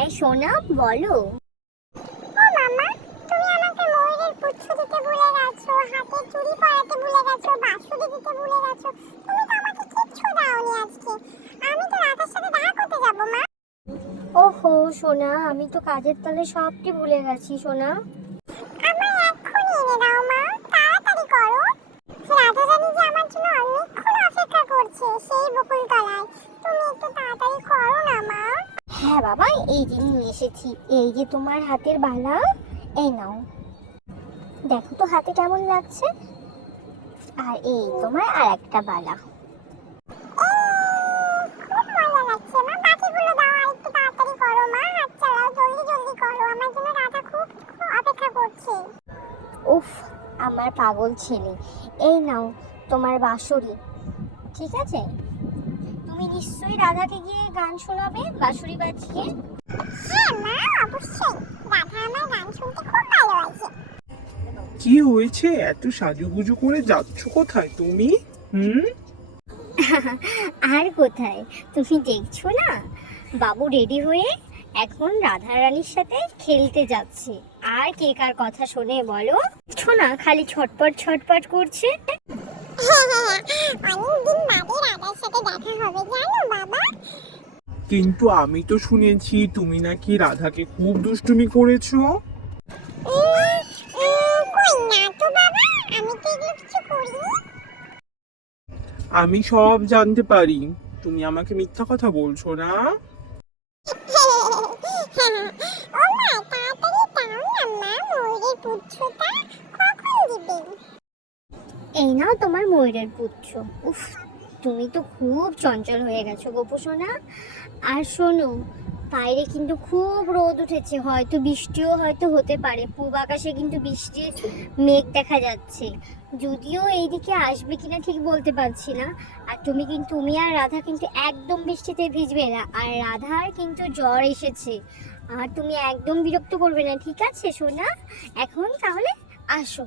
হ্যাঁ সোনা, বলো। ও মামা, তুমি আমাকে ময়ূরের পুচ্ছ দিতে ভুলে গেছো, হাতে চুড়ি পরাতে ভুলে গেছো, বাঁশুরি দিতে ভুলে গেছো। তুমি তো আমাকে কিচ্ছু দাওনি আজকে। আমি তো রাধার সাথে দেখা করতে যাবো মা। ওহো সোনা, আমি তো কাজের তালে সবটি ভুলে গেছি সোনা। আমায় এক্ষুনি এনে দাও মা, তাড়াতাড়ি করো। রাধা রানী যে আমার জন্য অনেকক্ষণ অপেক্ষা করছে সেই বকুলতলায়। তুমি একটু তাড়াতাড়ি করো না মা। হ্যাঁ বাবা, এই যে নিয়ে এসেছি, এই যে তোমার হাতের বালা, এই নাও, দেখো তো হাতে কেমন লাগছে। আর এই তোমার আর একটা বালা। খুব মজা লাগছে মা, বাকিগুলো দাও। আর একটু তাড়াতাড়ি করো মা, হাত চালাও, জলদি জলদি করো, আমার জন্য রাধা খুব খুব অপেক্ষা করছে। উফ, আমার পাগল ছেলে, এই নাও তোমার বাঁশুরি। ঠিক আছে, তুমি নিশ্চয়ই রাধাকে গিয়ে গান শোনাবে বাঁশুরি বাজিয়ে। হ্যাঁ মা, অবশ্যই। রাধা আমার গান শুনতে খুব ভালোবাসে। কি হয়েছে? এত সাজুগুজু করে যাচ্ছ কোথায় তুমি? হুম? আর কোথায়, তুমি দেখছো না, বাবু রেডি হয়ে এখন রাধা রানীর সাথে খেলতে যাচ্ছে। আর কে কার কথা শোনে বলো? শোনা খালি ছটপট ছটপট করছে। অনেকদিন বাদে রাধার সাথে দেখা হবে জানো বাবা। কিন্তু আমি তো শুনেছি তুমি নাকি রাধাকে খুব দুষ্টুমি করেছো। কই না তো বাবা, আমি তো এগুলো কিছু করিনি। আমি সব জানতে পারি, তুমি আমাকে মিথ্যা কথা বলছো না। ও মা, তাড়াতাড়ি দাও না মা, ময়ূরের পুচ্ছটা কখন দিবেন? এই নাও তোমার ময়ূরের পুচ্ছ। উফ, তুমি তো খুব চঞ্চল হয়ে গেছো গোপু সোনা। আর শোনো, বাইরে কিন্তু খুব রোদ উঠেছে, হয়তো বৃষ্টিও হয়তো হতে পারে। পূব আকাশে কিন্তু বৃষ্টির মেঘ দেখা যাচ্ছে, যদিও এইদিকে আসবে কিনা ঠিক বলতে পারছি না। আর তুমি আর রাধা কিন্তু একদম বৃষ্টিতে ভিজবে না। আর রাধার কিন্তু জ্বর এসেছে, আর তুমি একদম বিরক্ত করবে না, ঠিক আছে সোনা? এখন তাহলে আসো।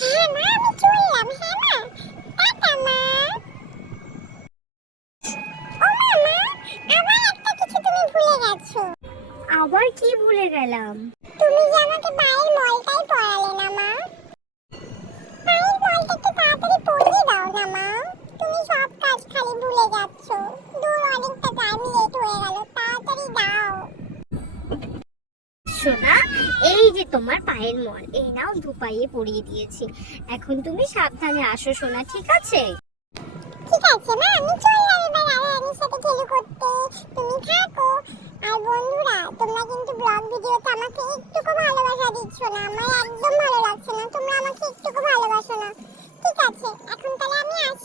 হ্যাঁ মা, আমি চললাম। হ্যাঁ মা, টাটা মা। ও মামা, আবার একটা কিছু তুমি ভুলে গেছো। আবার কি ভুলে গেলাম? তুমি যে আমাকে পায়ের মলটাই পরালে না মা। পায়ের মলটা একটু তাড়াতাড়ি পরিয়ে দাও না মা। তুমি সব কাজ খালি ভুলে যাচ্ছ। দূর, অনেকটা টাইম লেট হয়ে গেল, তাড়াতাড়ি দাও। সোনা, এই যে তোমার পায়ের মল, এই নাও দুপায়ে পরিয়ে দিয়েছি। এখন তুমি সাবধানে আসো সোনা, ঠিক আছে? ঠিক আছে মা, আমি চললাম এবার রাধা রানীর সাথে খেলা করতে। তুমি থাকো। আর বন্ধুরা, তোমরা কিন্তু ব্লগ ভিডিওতে আমাকে একটুকু ভালোবাসা দিচ্ছ না, আমার একদম ভালো লাগছে না, তোমরা আমাকে একটুকু ভালোবাসো না। ঠিক আছে, এখন তাহলে আমি আসি।